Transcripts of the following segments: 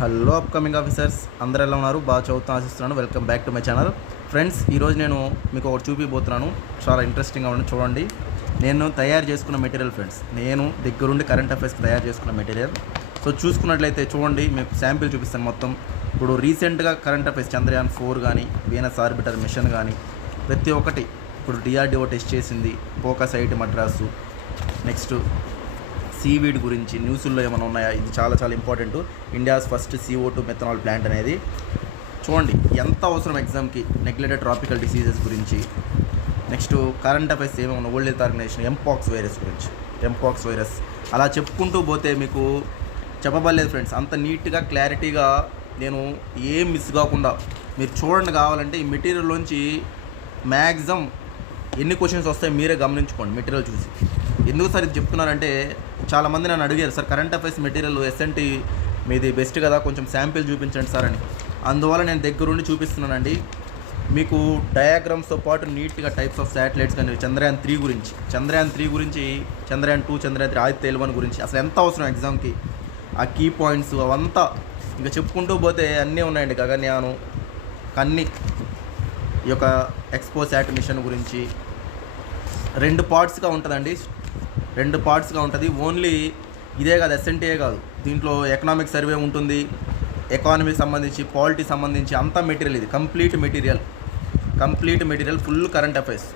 Hello upcoming officers అందరూ ఎలా ఉన్నారు? బాగా చదువుతూ ఆశిస్తున్నాను. Welcome back to my channel. Friends, ఈరోజు నేను మీకు ఒకటి చూపిపోతున్నాను. చాలా ఇంట్రెస్టింగ్గా ఉంది, చూడండి. నేను తయారు చేసుకున్న మెటీరియల్ ఫ్రెండ్స్, నేను దగ్గరుండి కరెంట్ అఫైర్స్కి తయారు చేసుకున్న మెటీరియల్. సో చూసుకున్నట్లయితే చూడండి, మీకు శాంపిల్ చూపిస్తాను మొత్తం. ఇప్పుడు రీసెంట్గా కరెంట్ అఫైర్స్ చంద్రయాన్ 4 కానీ, వీనస్ ఆర్బిటర్ మిషన్ కానీ, ప్రతి ఒక్కటి ఇప్పుడు డిఆర్డిఓ టెస్ట్ చేసింది. Focus IIT Madras, next seaweed గురించి న్యూస్లో ఏమైనా ఉన్నాయా, ఇది చాలా చాలా important. India's first CO2 methanol plant అనేది చూడండి ఎంత అవసరం ఎగ్జామ్కి. నెగ్లెక్టెడ్ ట్రాపికల్ డిసీజెస్ గురించి, నెక్స్ట్ కరెంట్ అఫైర్స్ ఏమైనా World Health Organization mpox virus గురించి, ఎంపాక్స్ వైరస్ అలా చెప్పుకుంటూ పోతే మీకు చెప్పబడలేదు ఫ్రెండ్స్. అంత నీట్గా క్లారిటీగా నేను ఏం మిస్ కాకుండా మీరు చూడండి. కావాలంటే ఈ మెటీరియల్లోంచి మ్యాక్సిమం ఎన్ని క్వశ్చన్స్ వస్తాయో మీరే గమనించుకోండి మెటీరియల్ చూసి. ఎందుకు సార్ ఇది చెప్తున్నారంటే, చాలామంది నన్ను అడిగారు, sir current affairs material SNT మీది బెస్ట్ కదా, కొంచెం శాంపిల్ చూపించండి సార్ అని. అందువల్ల నేను దగ్గరుండి చూపిస్తున్నానండి. మీకు డయాగ్రామ్స్తో పాటు నీట్గా టైప్స్ ఆఫ్ శాటిలైట్స్ కానీ, చంద్రయాన్ 3 గురించి, చంద్రయాన్ 2, చంద్రయాన్ 3 ఆదిత్య L1 గురించి అసలు ఎంత అవసరం ఎగ్జామ్కి, ఆ కీ పాయింట్స్ అవంతా ఇంకా చెప్పుకుంటూ పోతే అన్నీ ఉన్నాయండి. గగన్యాను కన్నీ, ఈ యొక్క ఎక్స్పోసాట్ మిషన్ గురించి 2 పార్ట్స్గా ఉంటుందండి. 2 పార్ట్స్గా ఉంటుంది. ఓన్లీ ఇదే కాదు, ఎస్ఎన్టీఏ కాదు, దీంట్లో ఎకనామిక్ సర్వే ఉంటుంది, ఎకానమీకి సంబంధించి, పాలిటీ సంబంధించి అంతా మెటీరియల్. ఇది complete material full current affairs.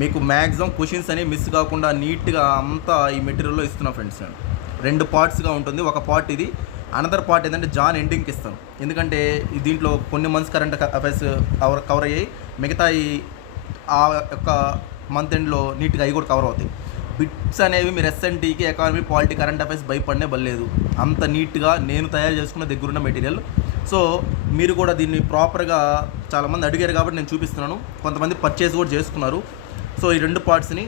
మీకు మ్యాక్సిమం క్వశ్చన్స్ అని మిస్ కాకుండా నీట్గా అంతా ఈ మెటీరియల్లో ఇస్తున్నా ఫ్రెండ్స్. నేను 2 పార్ట్స్గా ఉంటుంది. ఒక పార్ట్ ఇది, అనదర్ పార్ట్ ఏంటంటే జాన్ ఎండింగ్కి ఇస్తాను. ఎందుకంటే దీంట్లో కొన్ని మంత్స్ కరెంట్ అఫైర్స్ కవర్ అయ్యాయి, మిగతా ఆ యొక్క మంత్ ఎండ్లో నీట్గా అవి కూడా కవర్ అవుతాయి. బిట్స్ అనేవి మీరు ఎస్ఎన్టీకి, ఎకానమీ, పాలిటీ, కరెంట్ అఫైర్స్ భయపడనే బలేదు. అంత నీట్గా నేను తయారు చేసుకున్న దగ్గరున్న మెటీరియల్. సో మీరు కూడా దీన్ని ప్రాపర్గా, చాలామంది అడిగారు కాబట్టి నేను చూపిస్తున్నాను. కొంతమంది పర్చేస్ కూడా చేసుకున్నారు. సో ఈ 2 పార్ట్స్ని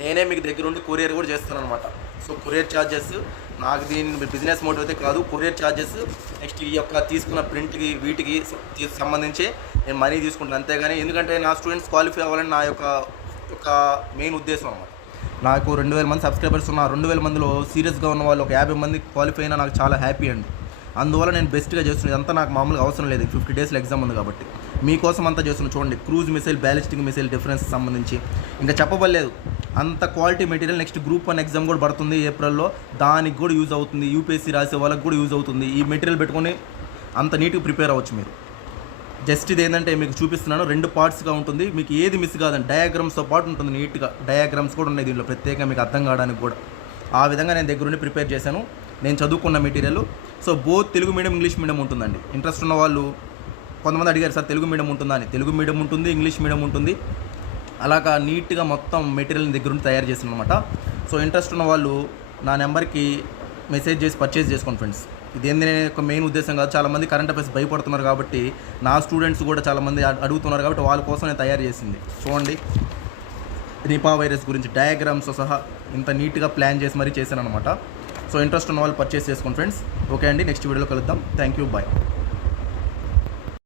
నేనే మీకు దగ్గరుండి కొరియర్ కూడా చేస్తున్నాను అనమాట. సో కొరియర్ ఛార్జెస్ నాకు దీని బిజినెస్ మోటివ్ అయితే కాదు, కొరియర్ ఛార్జెస్, నెక్స్ట్ ఈ యొక్క తీసుకున్న ప్రింట్కి వీటికి సంబంధించి నేను మనీ తీసుకుంటాను అంతేగాని, ఎందుకంటే నా స్టూడెంట్స్ క్వాలిఫై అవ్వాలని నా యొక్క మెయిన్ ఉద్దేశం అన్నమాట. నాకు 2000 మంది సబ్స్క్రైబర్స్ ఉన్న 2000 మందిలో సీరియస్గా ఉన్న వాళ్ళు ఒక 50 మంది క్వాలిఫై అయినా నాకు చాలా హ్యాపీ అండి. అందువల్ల నేను బెస్ట్గా చేస్తున్నాను. ఇదంతా నాకు మామూలుగా అవసరం లేదు, 50 డేస్లో ఎగ్జామ్ ఉంది కాబట్టి మీకోసం అంతా చేస్తున్నాను. చూడండి, cruise missile, ballistic missile difference సంబంధించి ఇంకా చెప్పబడలేదు. అంత quality material. Next group 1 exam కూడా పడుతుంది ఏప్రిల్లో, దానికి కూడా యూజ్ అవుతుంది. యూపీఎస్సీ రాసే వాళ్ళకి కూడా యూజ్ అవుతుంది. ఈ మెటీరియల్ పెట్టుకొని అంత నీట్గా ప్రిపేర్ అవ్వచ్చు మీరు. జస్ట్ ఇది ఏంటంటే మీకు చూపిస్తున్నాను, 2 పార్ట్స్గా ఉంటుంది. మీకు ఏది మిస్ కాదండి, డయాగ్రామ్స్తో పాటు ఉంటుంది నీట్గా. డయాగ్రామ్స్ కూడా ఉన్నాయి దీంట్లో ప్రత్యేకంగా మీకు అర్థం కావడానికి కూడా. ఆ విధంగా నేను దగ్గరుండి ప్రిపేర్ చేశాను, నేను చదువుకున్న material. So both Telugu medium, English medium ఉంటుందండి. ఇంట్రెస్ట్ ఉన్న వాళ్ళు కొంతమంది అడిగారు, సార్ తెలుగు మీడియం ఉంటుందా అని. తెలుగు మీడియం ఉంటుంది, ఇంగ్లీష్ మీడియం ఉంటుంది. అలాగా నీట్గా మొత్తం మెటీరియల్ దగ్గరుండి తయారు చేసాను అనమాట. సో ఇంట్రెస్ట్ ఉన్న వాళ్ళు నా నెంబర్కి మెసేజ్ చేసి పర్చేస్ చేసుకోండి ఫ్రెండ్స్. ఇదేంది నేను ఒక మెయిన్ ఉద్దేశం కాదు, చాలామంది కరెంట్ అఫైర్స్ భయపడుతున్నారు కాబట్టి, నా స్టూడెంట్స్ కూడా చాలామంది అడుగుతున్నారు కాబట్టి వాళ్ళ కోసం నేను తయారు చేసింది. చూడండి, నిపా వైరస్ గురించి డయాగ్రామ్స్ సహా ఇంత నీట్గా ప్లాన్ చేసి మరీ చేశాను అనమాట. సో ఇంట్రెస్ట్ ఉన్న వాళ్ళు పర్చేస్ చేసుకోండి ఫ్రెండ్స్. ఓకే అండి, నెక్స్ట్ వీడియోలో కలుద్దాం. Thank you, bye.